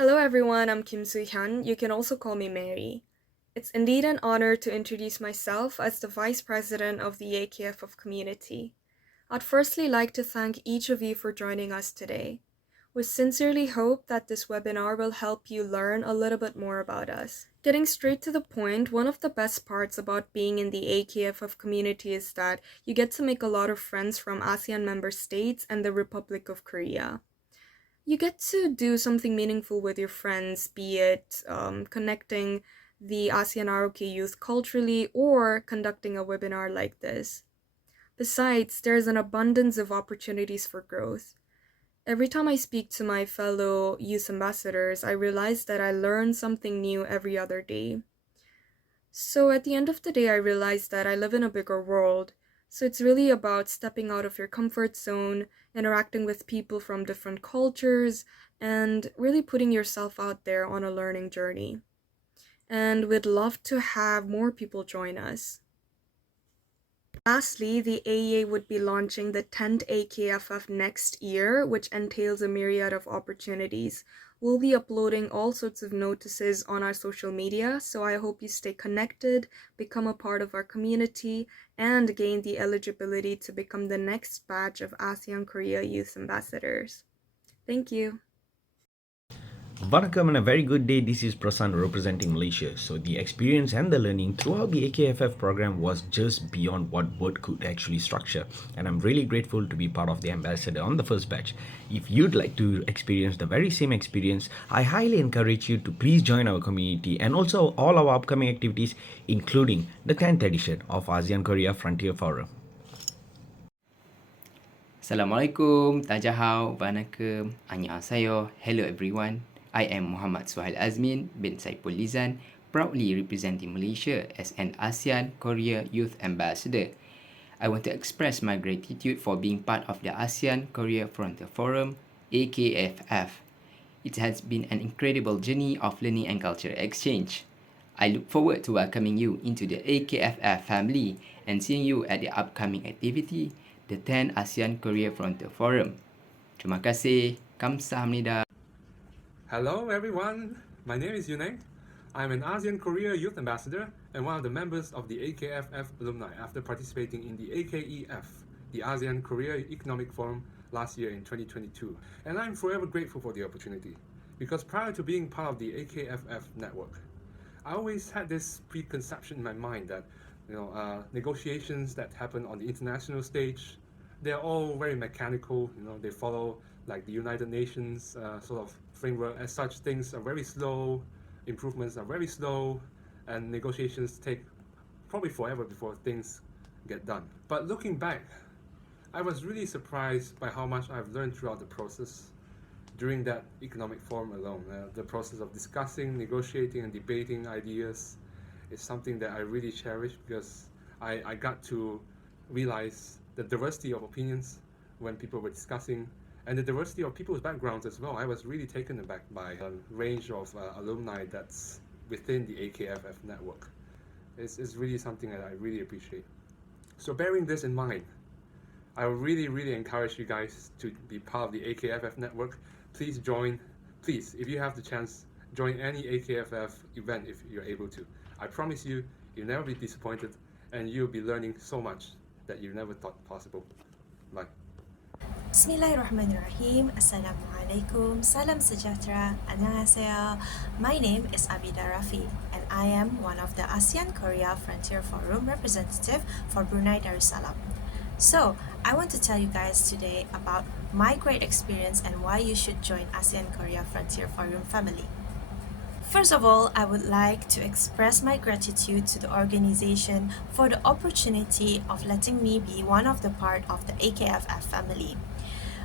Hello everyone, I'm Kim Soo-hyun. You can also call me Mary. It's indeed an honor to introduce myself as the Vice President of the AKFF community. I'd firstly like to thank each of you for joining us today. We sincerely hope that this webinar will help you learn a little bit more about us. Getting straight to the point, one of the best parts about being in the AKFF community is that you get to make a lot of friends from ASEAN member states and the Republic of Korea. You get to do something meaningful with your friends, be it connecting the ASEAN-ROK youth culturally or conducting a webinar like this. Besides, there's an abundance of opportunities for growth. Every time I speak to my fellow youth ambassadors, I realize that I learn something new every other day. So at the end of the day, I realize that I live in a bigger world. So it's really about stepping out of your comfort zone, interacting with people from different cultures, and really putting yourself out there on a learning journey. And we'd love to have more people join us. Lastly, the AEA would be launching the 10th AKFF next year, which entails a myriad of opportunities. We'll be uploading all sorts of notices on our social media, so I hope you stay connected, become a part of our community, and gain the eligibility to become the next batch of ASEAN-Korea Youth Ambassadors. Thank you. Vanakkam and a very good day. This is Prasan representing Malaysia. So the experience and the learning throughout the AKFF program was just beyond what word could actually structure. And I'm really grateful to be part of the ambassador on the first batch. If you'd like to experience the very same experience, I highly encourage you to please join our community and also all our upcoming activities, including the 10th edition of ASEAN-Korea Frontier Forum. Assalamualaikum, Tajahau, Vanakkam, Annyeonghaseyo, hello everyone. I am Muhammad Suhail Azmin bin Saipul Lizan, proudly representing Malaysia as an ASEAN-Korea Youth Ambassador. I want to express my gratitude for being part of the ASEAN-Korea Frontier Forum, AKFF. It has been an incredible journey of learning and cultural exchange. I look forward to welcoming you into the AKFF family and seeing you at the upcoming activity, the 10th ASEAN-Korea Frontier Forum. Terima kasih. Kamsahamnida. Hello everyone, my name is Yuneng. I'm an ASEAN-Korea Youth Ambassador and one of the members of the AKFF alumni after participating in the AKEF, the ASEAN-Korea Economic Forum last year in 2022. And I'm forever grateful for the opportunity because prior to being part of the AKFF network, I always had this preconception in my mind that negotiations that happen on the international stage, they're all very mechanical. They follow like the United Nations sort of framework. As such, things are very slow, improvements are very slow, and negotiations take probably forever before things get done. But looking back, I was really surprised by how much I've learned throughout the process during that economic forum alone. The process of discussing, negotiating, and debating ideas is something that I really cherish because I got to realize the diversity of opinions when people were discussing and the diversity of people's backgrounds as well. I was really taken aback by a range of alumni that's within the AKFF network. It's really something that I really appreciate. So bearing this in mind, I really encourage you guys to be part of the AKFF network. Please join. Please, if you have the chance, join any AKFF event if you're able to. I promise you, you'll never be disappointed and you'll be learning so much that you never thought possible. Bye. Bismillahirrahmanirrahim. Assalamualaikum. Salam sejahtera. Annyeonghaseyo. My name is Abida Rafi and I am one of the ASEAN-Korea Frontier Forum representative for Brunei Darussalam. So, I want to tell you guys today about my great experience and why you should join ASEAN-Korea Frontier Forum family. First of all, I would like to express my gratitude to the organization for the opportunity of letting me be one of the part of the AKFF family.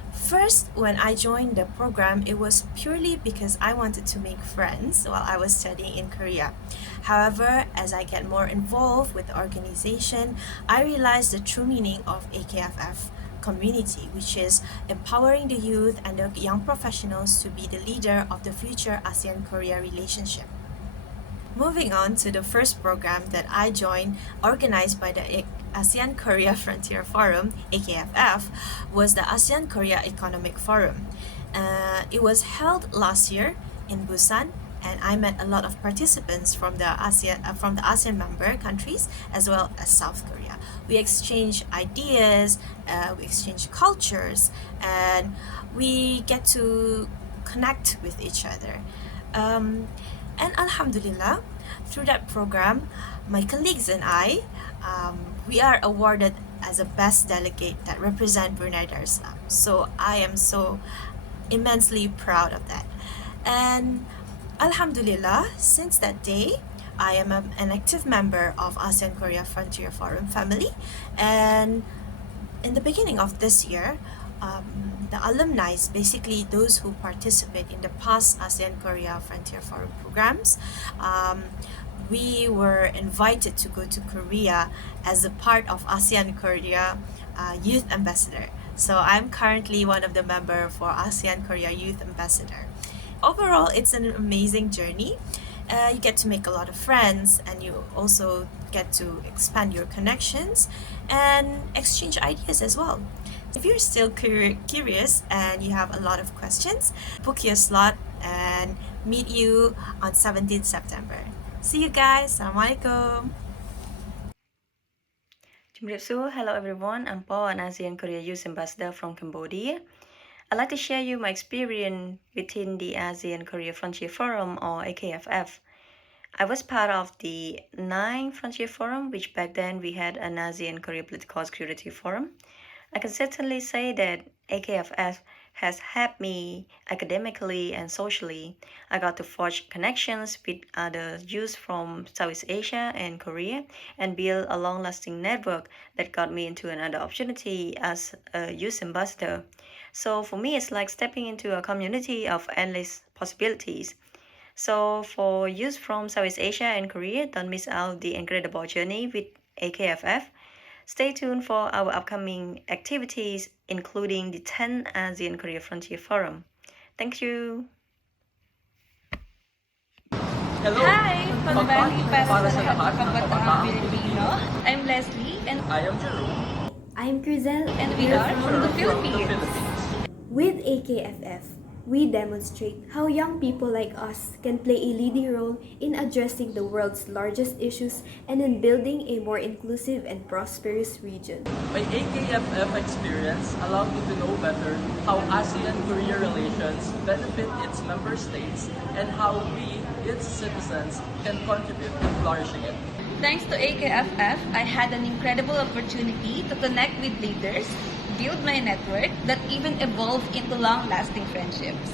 First, when I joined the program, it was purely because I wanted to make friends while I was studying in Korea. However, as I get more involved with the organization, I realized the true meaning of AKFF community, which is empowering the youth and the young professionals to be the leader of the future ASEAN-Korea relationship. Moving on to the first program that I joined, organized by the ASEAN-Korea Frontier Forum, AKFF, was the ASEAN-Korea Economic Forum. It was held last year in Busan, and I met a lot of participants from the ASEAN member countries as well as South Korea. We exchange ideas, we exchange cultures, and we get to connect with each other. And Alhamdulillah, through that program, my colleagues and I, we are awarded as a best delegate that represent Brunei Darussalam. So I am so immensely proud of that. And Alhamdulillah, since that day, I am an active member of ASEAN-Korea Frontier Forum family. And in the beginning of this year, the alumni, basically those who participate in the past ASEAN-Korea Frontier Forum programs, we were invited to go to Korea as a part of ASEAN-Korea Youth Ambassador. So I'm currently one of the members for ASEAN-Korea Youth Ambassador. Overall, it's an amazing journey. You get to make a lot of friends, and you also get to expand your connections and exchange ideas as well. If you're still curious and you have a lot of questions, book your slot and meet you on 17th September. See you guys. Assalamualaikum. Hello everyone, I'm Paul, an ASEAN-Korea Youth Ambassador from Cambodia. I'd like to share you my experience within the ASEAN-Korea Frontier Forum, or AKFF. I was part of the 9th Frontier Forum, which back then we had an ASEAN-Korea Political Security Forum. I can certainly say that AKFF has helped me academically and socially. I got to forge connections with other youth from Southeast Asia and Korea and build a long-lasting network that got me into another opportunity as a youth ambassador. So for me, it's like stepping into a community of endless possibilities. So for youth from Southeast Asia and Korea, don't miss out the incredible journey with AKFF. Stay tuned for our upcoming activities, including the 10th ASEAN-Korea Frontier Forum. Thank you! Hello! Hi! Pagbali para sa lahat ng kabataang Pilipino. I'm Leslie and I am Jerome. I'm Crizel and we are from the Philippines. With AKFF, we demonstrate how young people like us can play a leading role in addressing the world's largest issues and in building a more inclusive and prosperous region. My AKFF experience allowed me to know better how ASEAN-Korea relations benefit its member states and how we, its citizens, can contribute to flourishing it. Thanks to AKFF, I had an incredible opportunity to connect with leaders, build my network that even evolved into long-lasting friendships.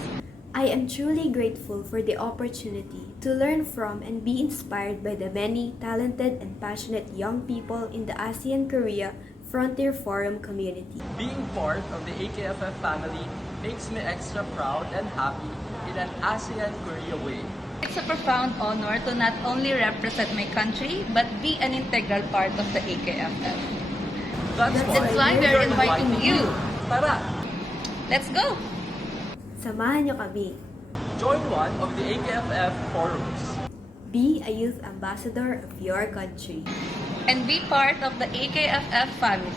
I am truly grateful for the opportunity to learn from and be inspired by the many talented and passionate young people in the ASEAN-Korea Frontier Forum community. Being part of the AKFF family makes me extra proud and happy in an ASEAN-Korea way. It's a profound honor to not only represent my country, but be an integral part of the AKFF. That's why we're inviting you. Tara! Let's go! Samahan niyo kami. Join one of the AKFF forums. Be a youth ambassador of your country. And be part of the AKFF family.